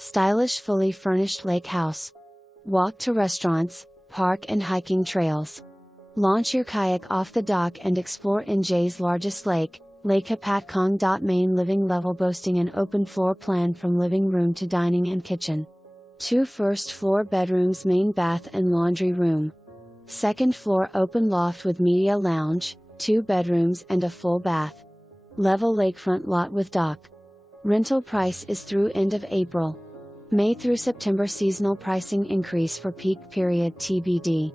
Stylish fully furnished lake house. Walk to restaurants, park and hiking trails. Launch your kayak off the dock and explore NJ's largest lake, Lake Hopatcong.Main. Living level boasting an open floor plan from living room to dining and kitchen. 2 first floor bedrooms, main bath and laundry room. Second floor open loft with media lounge, 2 bedrooms and a full bath. Level lakefront lot with dock. Rental price is through end of April. May through September. Seasonal pricing increase for peak period TBD.